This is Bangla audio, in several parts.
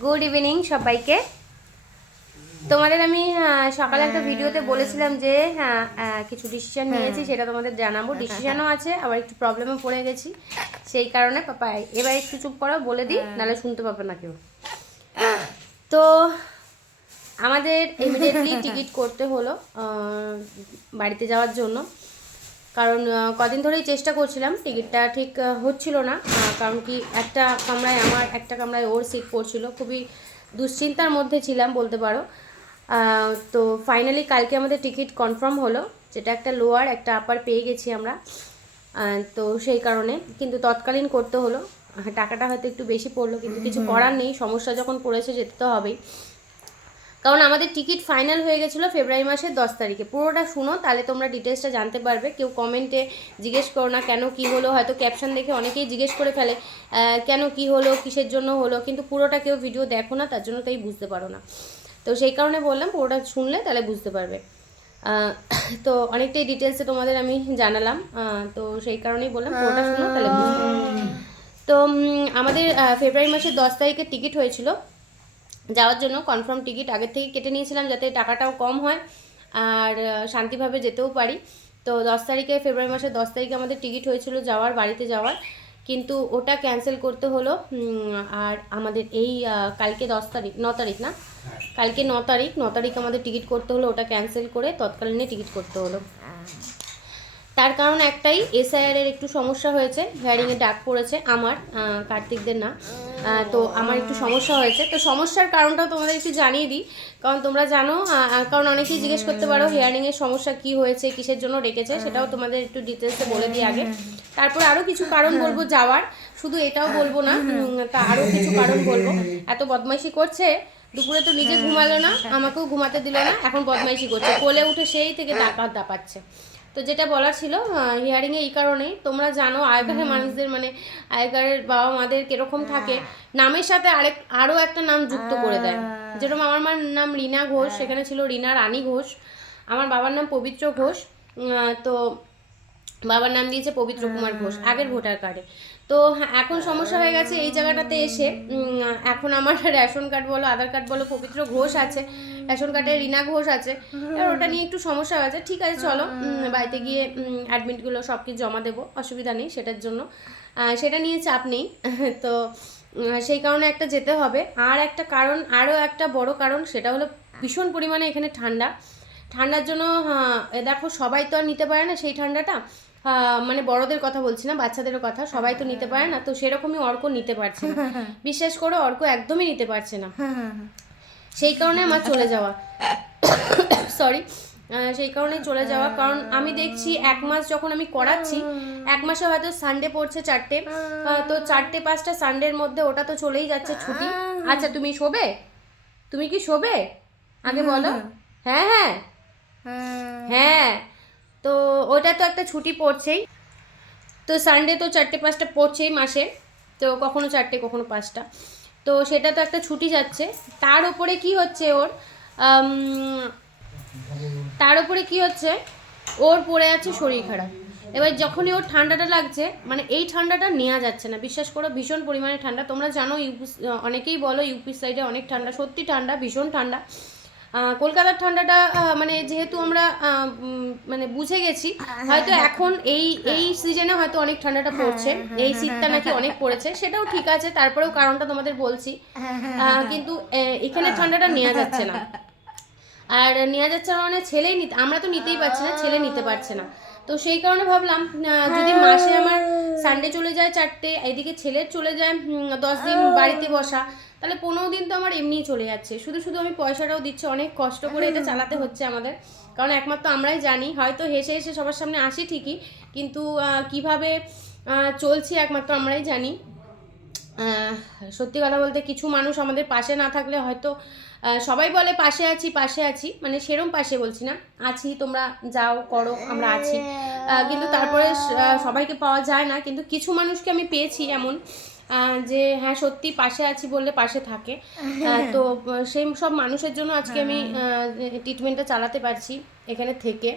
গুড ইভিনিং সবাইকে। তোমাদের আমি সকালে একটা ভিডিওতে বলেছিলাম যে হ্যাঁ, কিছু ডিসিশন নিয়েছি সেটা তোমাদের জানাব। ডিসিশনও আছে আবার একটু প্রবলেমে পড়ে গেছি। সেই কারণে পাপা এবার একটু চুপ করো বলে দিই নাহলে শুনতে পাবে না কেউ। তো আমাদের ইমিডিয়েটলি টিকিট করতে হলো বাড়িতে যাওয়ার জন্য। কারণ কদিন ধরেই চেষ্টা করছিলাম টিকিটটা ঠিক হচ্ছিল না কারণ কি একটা কামরায় আমার একটা কামরায় ওর সিট পড়ছিল খুবই দুশ্চিন্তার মধ্যে ছিলাম বলতে পারো। তো ফাইনালি কালকে আমাদের টিকিট কনফার্ম হলো যেটা একটা লোয়ার একটা আপার পেয়ে গেছি আমরা তো সেই কারণে কিন্তু তৎকালীন করতে হলো টাকাটা হয়তো একটু বেশি পড়ল কিন্তু কিছু করার নেই সমস্যা যখন পড়েছে যেতে তো হবেই। কারণ আমাদের টিকিট ফাইনাল হয়ে গেছিল ফেব্রুয়ারি মাসের দশ তারিখে। পুরোটা শুনো, তাহলে তোমরা ডিটেলসটা জানতে পারবে। কেউ কমেন্টে জিজ্ঞেস করো না কেন কি হলো, হয়তো ক্যাপশন দেখে অনেকেই জিজ্ঞেস করে ফেলে কেন কি হলো, কিসের জন্য হলো, কিন্তু পুরোটা কেউ ভিডিও দেখো না, তার জন্য তাই বুঝতে পারো না। তো সেই কারণে বললাম পুরোটা শুনলে তাহলে বুঝতে পারবে। তো অনেকটাই ডিটেলসে তোমাদের আমি জানালাম। তো সেই কারণেই বললাম পুরোটা শুনো, তাহলে তো আমাদের ফেব্রুয়ারি মাসের দশ তারিখে টিকিট হয়েছিল। যাওয়ার জন্য কনফার্ম টিকিট আগের থেকে কেটে নিয়েছিলাম যাতে টাকাটাও কম হয় আর শান্তিভাবে যেতেও পারি। তো দশ তারিখে, ফেব্রুয়ারি মাসের দশ তারিখে আমাদের টিকিট হয়েছিল যাওয়ার, বাড়িতে যাওয়ার। কিন্তু ওটা ক্যান্সেল করতে হলো আর আমাদের এই কালকে দশ তারিখ, ন তারিখ না? কালকে ন তারিখ ন তারিখ আমাদের টিকিট করতে হলো, ওটা ক্যান্সেল করে তৎকালীনে টিকিট করতে হলো। তার কারণ একটাই এসআইআর এর একটু সমস্যা হয়েছে হিয়ারিংয়ে ডাক পড়েছে আমার কার্তিকদের না। তো আমার একটু সমস্যা হয়েছে। তো সমস্যার কারণটাও তোমাদের একটু জানিয়ে দিই। কারণ তোমরা জানো কারণ অনেকেই জিজ্ঞেস করতে পারো হিয়ারিং এর সমস্যা কি হয়েছে, কিসের জন্য রেখেছে সেটাও তোমাদের একটু ডিটেলসে বলে দিই আগে। তারপর আরও কিছু কারণ বলব যাওয়ার। শুধু এটাও বলব না তা আরও কিছু কারণ বলব। এত বদমাইশি করছে, দুপুরে তো নিজে ঘুমালো না, আমাকেও ঘুমাতে দিল না, এখন বদমাইশি করছে। কোলে উঠে সেই থেকে দাপা দাপাচ্ছে। তো যেটা বলার ছিল হিয়ারিংয়ে এই কারণেই। তোমরা জানো আগেকারের মানুষদের মানে আগেকারের বাবা মাদের কীরকম থাকে। নামের সাথে আরেক আরও একটা নাম যুক্ত করে দেয়। যেরকম আমার মার নাম রিনা ঘোষ সেখানে ছিল রিনা রানী ঘোষ। আমার বাবার নাম পবিত্র ঘোষ। তো বাবার নাম দিয়েছে পবিত্র কুমার ঘোষ আগের ভোটার কার্ডে। তো হ্যাঁ, এখন সমস্যা হয়ে গেছে এই জায়গাটাতে এসে এখন আমার রেশন কার্ড বলো আধার কার্ড বলো পবিত্র ঘোষ আছে। রেশন কার্ডে রিনা ঘোষ আছে। এবার ওটা নিয়ে একটু সমস্যা হয়েছে। ঠিক আছে চলো। বাড়িতে গিয়ে অ্যাডমিটগুলো সব কিছু জমা দেবো। অসুবিধা নেই সেটার জন্য। সেটা নিয়ে চাপ নেই। তো সেই কারণে একটা যেতে হবে। আর একটা কারণ আরও একটা বড় কারণ সেটা হলো ভীষণ পরিমাণে এখানে ঠান্ডা। ঠান্ডার জন্য হ্যাঁ, দেখো সবাই তো আর নিতে পারে না সেই ঠান্ডাটা। মানে বড়দের কথা বলছি না বাচ্চাদেরও কথা। সবাই তো নিতে পারে না। তো সেরকমই অর্ক নিতে পারছে না। বিশ্বাস করো অর্ক একদমই নিতে পারছে না। সেই কারণে আমার চলে যাওয়া। সরি সেই কারণে চলে যাওয়া। কারণ আমি দেখছি এক মাস যখন আমি করাচ্ছি এক মাসে হয়তো সানডে পড়ছে চারটে। তো চারটে পাঁচটা সানডের মধ্যে ওটা তো চলেই যাচ্ছে ছুটি। আচ্ছা তুমি শোবে? তুমি কি শোবে? আগে বলো। হ্যাঁ হ্যাঁ। হ্যাঁ। তো ওটা তো একটা ছুটি পড়ছেই। তো সানডে তো চারটে পাঁচটা পড়ছেই মাসে। তো কখনো চারটে কখনো পাঁচটা। তো সেটা তো একটা ছুটি যাচ্ছে। তার উপরে কি হচ্ছে ওর তার উপরে কি হচ্ছে, ওর পড়ে আছে শরীর খারাপ। এবার যখনই ওর ঠান্ডাটা লাগছে মানে এই ঠান্ডাটা নেওয়া যাচ্ছে না। বিশ্বাস করো, ভীষণ পরিমাণে ঠান্ডা। তোমরা জানো, ইউপি, অনেকেই বলো, ইউপি সাইডে অনেক ঠান্ডা, সত্যি ঠান্ডা, ভীষণ ঠান্ডা। কলকাতার ঠান্ডাটা মানে যেহেতু আমরা মানে বুঝে গেছি হয়তো এখন এই এই সিজনে হয়তো অনেক ঠান্ডাটা পড়ছে। এই শীতটা নাকি অনেক পড়েছে সেটাও ঠিক আছে তারপরেও কারণটা তোমাদের বলছি। কিন্তু এখানে ঠান্ডাটা নেওয়া যাচ্ছে না। আর নেওয়া যাচ্ছে না মানে ছেলেই নিতে আমরা তো নিতেই পারছি না ছেলে নিতে পারছে না। তো সেই কারণে ভাবলাম যদি মাসে আমার সানডে চলে যায় চারটে এদিকে ছেলের চলে যায় দশ দিন বাড়িতে বসা তাহলে পনেরো দিন তো আমার এমনিই চলে যাচ্ছে। শুধু শুধু আমি পয়সাটাও দিচ্ছি অনেক কষ্ট করে এটা চালাতে হচ্ছে আমাদের। কারণ একমাত্র আমরাই জানি হয়তো হেসে হেসে সবার সামনে আসি ঠিকই কিন্তু কীভাবে চলছি একমাত্র আমরাই জানি। সত্যি কথা বলতে কিছু মানুষ আমাদের পাশে না থাকলে হয়তো সবাই বলে পাশে আছি পাশে আছি মানে সেরম পাশে বলছি না। আছি তোমরা যাও করো আমরা আছি। কিন্তু তারপরে সবাইকে পাওয়া যায় না কিন্তু কিছু মানুষকে আমি পেয়েছি এমন। যে হ্যাঁ সত্যি পাশে আছি বললে পাশে থাকে। তো সেই সব মানুষের জন্য আজকে আমি ট্রিটমেন্টটা চালাতে পারছি এখানে থেকে।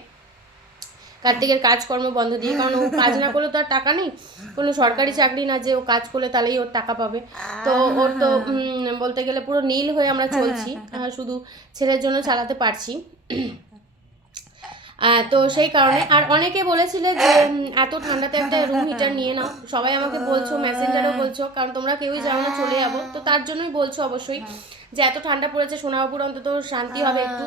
কার্তিকের কাজকর্ম বন্ধ দিয়ে কারণ ও কাজ না করলে তো আর টাকা নেই। কোনো সরকারি চাকরি না যে ও কাজ করলে তাহলেই ওর টাকা পাবে। তো ওর তো বলতে গেলে পুরো নীল হয়ে আমরা চলছি। শুধু ছেলের জন্য চালাতে পারছি। তো সেই কারণে আর অনেকে বলেছিলে যে এত ঠান্ডাতে একটা রুম হিটার নিয়ে নাও। সবাই আমাকে বলছো মেসেঞ্জারও বলছো কারণ তোমরা কেউই যাও না চলে যাব। তো তার জন্যই বলছো অবশ্যই যে এত ঠান্ডা পড়েছে সোনাবাবুর অন্তত শান্তি হবে একটু।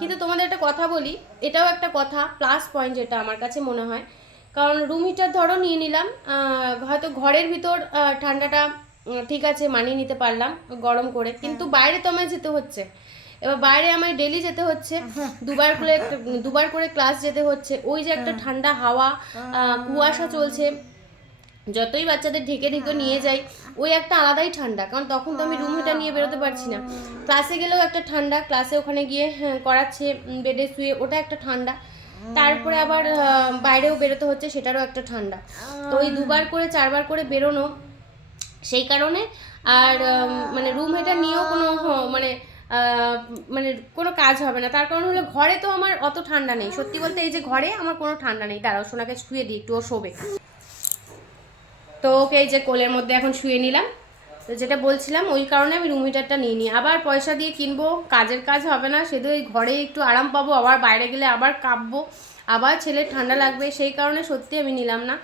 কিন্তু তোমাদের একটা কথা বলি এটাও একটা কথা প্লাস পয়েন্ট যেটা আমার কাছে মনে হয়। কারণ রুম হিটার ধরো নিয়ে নিলাম আহ, হয়তো ঘরের ভিতর ঠান্ডাটা ঠিক আছে মানিয়ে নিতে পারলাম গরম করে। কিন্তু বাইরে তো আমায় যেতে হচ্ছে। এবার বাইরে আমায় ডেলি যেতে হচ্ছে দুবার করে দুবার করে ক্লাস যেতে হচ্ছে। ওই যে একটা ঠান্ডা হাওয়া কুয়াশা চলছে। যতই বাচ্চাদের ঢেকে ঢেকে নিয়ে যাই ওই একটা আলাদাই ঠান্ডা কারণ তখন তো আমি রুম হিটার নিয়ে বেরোতে পারছি না। ক্লাসে গেলেও একটা ঠান্ডা ক্লাসে ওখানে গিয়ে হ্যাঁ, করাচ্ছে বেডে শুয়ে ওটা একটা ঠান্ডা। তারপরে আবার বাইরেও বেরোতে হচ্ছে সেটারও একটা ঠান্ডা। তো ওই দুবার করে চারবার করে বেরোনো সেই কারণে আর মানে রুম হিটার নিয়েও কোনো মানে মানে কোনো কাজ হবে না। তার কারণ হলো ঘরে তো আমার অত ঠান্ডা নেই। সত্যি বলতে এই যে ঘরে আমার কোনো ঠান্ডা নেই। দাঁড়াও, সোনাকে শুয়ে দিই একটু ও শোবে। তো ওকে এই যে কোলের মধ্যে এখন শুয়ে নিলাম। তো যেটা বলছিলাম, ওই কারণে আমি রুম হিটারটা নিয়ে নিই। আবার পয়সা দিয়ে কিনবো, কাজের কাজ হবে না। শুধু ওই ঘরে একটু আরাম পাবো, আবার বাইরে গেলে আবার কাঁপবো। আবার ছেলের ঠান্ডা লাগবে, সেই কারণে সত্যি আমি নিলাম না।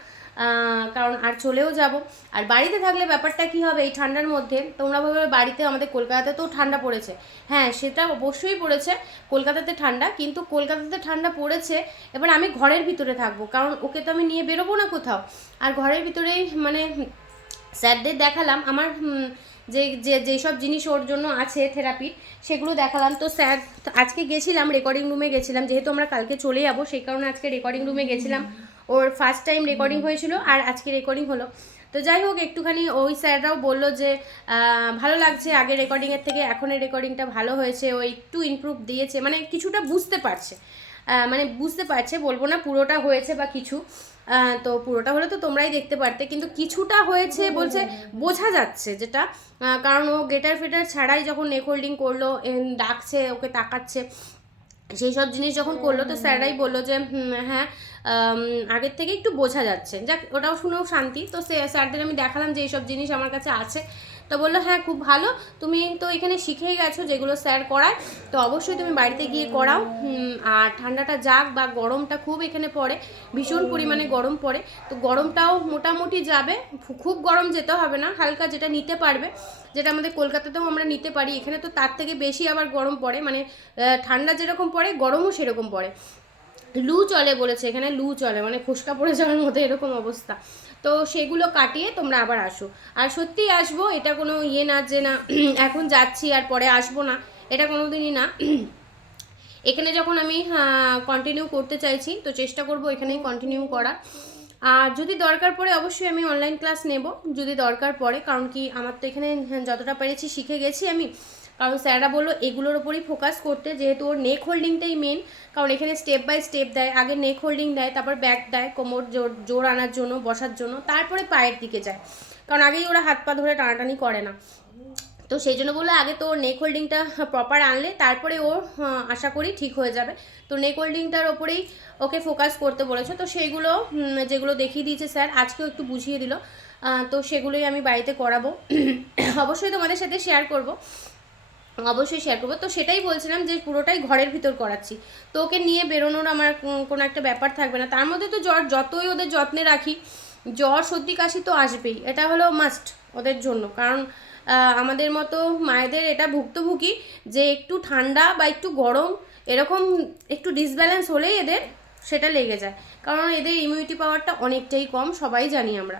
কারণ আর চলেও যাব। আর বাড়িতে থাকলে ব্যাপারটা কি হবে এই ঠান্ডার মধ্যে? তোমরা ভাবে বাড়িতে আমাদের কলকাতাতে তো ঠান্ডা পড়েছে। হ্যাঁ সেটা অবশ্যই পড়েছে। কলকাতাতে ঠান্ডা, কিন্তু কলকাতাতে ঠান্ডা পড়েছে। এবার আমি ঘরের ভিতরে থাকব, কারণ ওকে তো আমি নিয়ে বেরোবো না কোথাও। আর ঘরের ভিতরেই মানে স্যারদের দেখালাম, আমার যে যে যেসব জিনিস ওর জন্য আছে থেরাপি, সেগুলো দেখালাম। তো স্যার, আজকে গেছিলাম রেকর্ডিং রুমে গেছিলাম। যেহেতু আমরা কালকে চলে যাব, সেই কারণে আজকে রেকর্ডিং রুমে গেছিলাম। ওর ফার্স্ট টাইম রেকর্ডিং হয়েছিল আর আজকে রেকর্ডিং হলো। তো যাই হোক একটুখানি ওই স্যাররাও বলল যে ভালো লাগছে আগে রেকর্ডিংয়ের থেকে এখনের রেকর্ডিংটা ভালো হয়েছে ও একটু ইমপ্রুভ দিয়েছে মানে কিছুটা বুঝতে পারছে। মানে বুঝতে পারছে বলব না পুরোটা হয়েছে বা কিছু তো পুরোটা হলে তো তোমরাই দেখতে পারতে কিন্তু কিছুটা হয়েছে বলছে বোঝা যাচ্ছে যেটা কারণ ও গেটার ফেটার ছাড়াই যখন নেক হোল্ডিং করল ডাকছে ওকে তাকাচ্ছে সেই সব জিনিস যখন করল, তো স্যাররাই বলল যে হ্যাঁ আগের থেকে একটু বোঝা যাচ্ছে। যাক, ওটাও শুনেও শান্তি। তো সে, স্যারদের আমি দেখালাম যে এইসব জিনিস আমার কাছে আছে। তো বলল হ্যাঁ খুব ভালো। তুমি তো এখানে শিখেই গেছো যেগুলো স্যার করায়। তো অবশ্যই তুমি বাড়িতে গিয়ে করাও। আর ঠান্ডাটা যাক বা গরমটা খুব এখানে পড়ে। ভীষণ পরিমাণে গরম পড়ে। তো গরমটাও মোটামুটি যাবে। খুব গরম যেতে হবে না। হালকা যেটা নিতে পারবে। যেটা আমাদের কলকাতাতেও আমরা নিতে পারি। এখানে তো তার থেকে বেশি আবার গরম পড়ে। মানে ঠান্ডা যেরকম পড়ে, গরমও সেরকম পড়ে। লু চলে বলেছে। এখানে লু চলে। মানে ফুসকা পড়ে যাওয়ার মতো এরকম অবস্থা। তো সেগুলো কাটিয়ে তোমরা আবার আসো। আর সত্যিই আসব, এটা কোনো ইয়ে না যে না, এখন যাচ্ছি আর পরে আসব না, এটা কোনো দিনই না। এখানে যখন আমি কন্টিনিউ করতে চাইছি, তো চেষ্টা করব এখানেই কন্টিনিউ করা আর যদি দরকার পড়ে অবশ্যই আমি অনলাইন ক্লাস নেব, যদি দরকার পড়ে, কারণ কি আমার তো এখানে যতটা পেরেছি শিখে গেছি আমি। কারণ স্যাররা বলল এগুলোর ওপরই ফোকাস করতে, যেহেতু ওর নেক হোল্ডিংটাই মেন কারণ এখানে স্টেপ বাই স্টেপ দেয়, আগে নেক হোল্ডিং দেয়, তারপর ব্যাক দেয়, কোমর জোর জোর আনার জন্য, বসার জন্য, তারপরে পায়ের দিকে যায়। কারণ আগেই ওরা হাত পা ধরে টানাটানি করে না। তো সেই জন্য বলল আগে তো নেক হোল্ডিংটা প্রপার আনলে, তারপরে ও আশা করি ঠিক হয়ে যাবে। তো নেক হোল্ডিংটার ওপরেই ওকে ফোকাস করতে বলেছে। তো সেইগুলো যেগুলো দেখিয়ে দিয়েছে স্যার, আজকেও একটু বুঝিয়ে দিল। তো সেগুলোই আমি বাড়িতে করাবো। অবশ্যই তোমাদের সাথে শেয়ার করব। অবশ্যই শেয়ার করব। তো সেটাই বলছিলাম যে পুরোটাই ঘরের ভিতর করাচ্ছি। তো ওকে নিয়ে বেরোনোর আমার কোনো একটা ব্যাপার থাকবে না। তার মধ্যে তো জ্বর, যতই ওদের যত্নে রাখি, জ্বর, সর্দি, কাশি তো আসবেই। এটা হলো মাস্ট ওদের জন্য। কারণ আমাদের মতো মায়েদের এটা ভুক্তভোগী যে একটু ঠান্ডা বা একটু গরম, এরকম একটু ডিসব্যালেন্স হলেই এদের সেটা লেগে যায়। কারণ এদের ইমিউনিটি পাওয়ারটা অনেকটাই কম, সবাই জানি আমরা।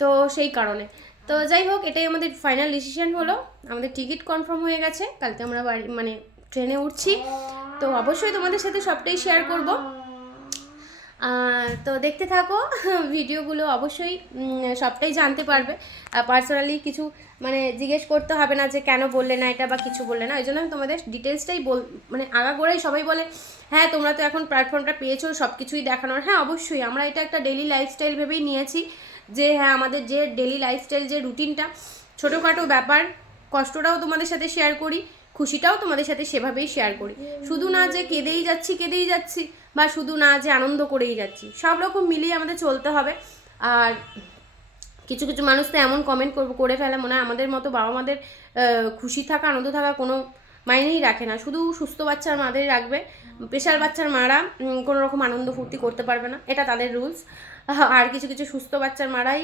তো সেই কারণে। তো যাই হোক, এটাই আমাদের ফাইনাল ডিসিশন হলো। আমাদের টিকিট কনফার্ম হয়ে গেছে। কালকে আমরা বাড়ি মানে ট্রেনে উঠছি। তো অবশ্যই তোমাদের সাথে সবটাই শেয়ার করব। তো দেখতে থাকো, ভিডিওগুলো অবশ্যই সবটাই জানতে পারবে। পার্সোনালি কিছু মানে জিজ্ঞেস করতে হবে না যে কেন বললে না এটা বা কিছু বললে না। ওই জন্য আমি তোমাদের ডিটেলসটাই বল মানে আগাগোড়াই সবাই বলে হ্যাঁ তোমরা তো এখন প্ল্যাটফর্মটা পেয়েছ সব কিছুই দেখানোর। হ্যাঁ অবশ্যই। আমরা এটা একটা ডেলি লাইফস্টাইল ভেবেই নিয়েছি। যে হ্যাঁ আমাদের যে ডেলি লাইফস্টাইল যে রুটিনটা ছোটোখাটো ব্যাপার কষ্টটাও তোমাদের সাথে শেয়ার করি খুশিটাও তোমাদের সাথে সেভাবেই শেয়ার করি। শুধু না যে কেঁদেই যাচ্ছি কেঁদেই যাচ্ছি বা শুধু না যে আনন্দ করেই যাচ্ছি সব রকম মিলিয়ে আমাদের চলতে হবে। আর কিছু কিছু মানুষ তো এমন কমেন্ট করে ফেলে মনে হয় আমাদের মতো বাবা মাদের খুশি থাকা আনন্দ থাকা কোনো মাইনেই রাখে না। শুধু সুস্থ বাচ্চার মাদের রাখবে স্পেশাল বাচ্চার মারা কোনো রকম আনন্দ ফুর্তি করতে পারবে না। এটা তাদের রুলস আর কিছু কিছু সুস্থ বাচ্চার মারাই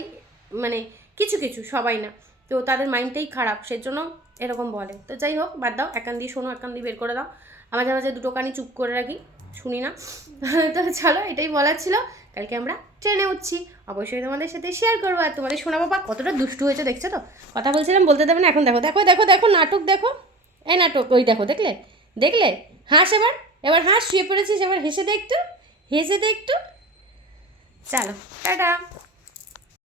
মানে কিছু কিছু, সবাই না। তো তাদের মাইন্ডটাই খারাপ, সেজন্য এরকম বলে। তো যাই হোক, বাদ দাও, এক কান দিয়ে শোনো, এক কান দিয়ে বের করে দাও। মাঝে মাঝে দুটো কানি চুপ করে রাখি, শুনি না। তো চলো, এটাই বলার ছিল। কালকে আমরা ট্রেনে উঠছি। অবশ্যই তোমাদের সাথে শেয়ার করব। আর তোমাদের শোনা বাবা কতটা দুষ্টু হয়েছে, দেখছ তো? কথা বলছিলাম, বলতে দেবে না, এখন দেখো দেখো দেখো দেখো, নাটক দেখো। এই নাটক, ওই দেখো, দেখলে? দেখলে? হাস এবার এবার হাস, শুয়ে পড়েছিস, এবার হেসে দে একটু, হেসে দে একটু চলো টাটা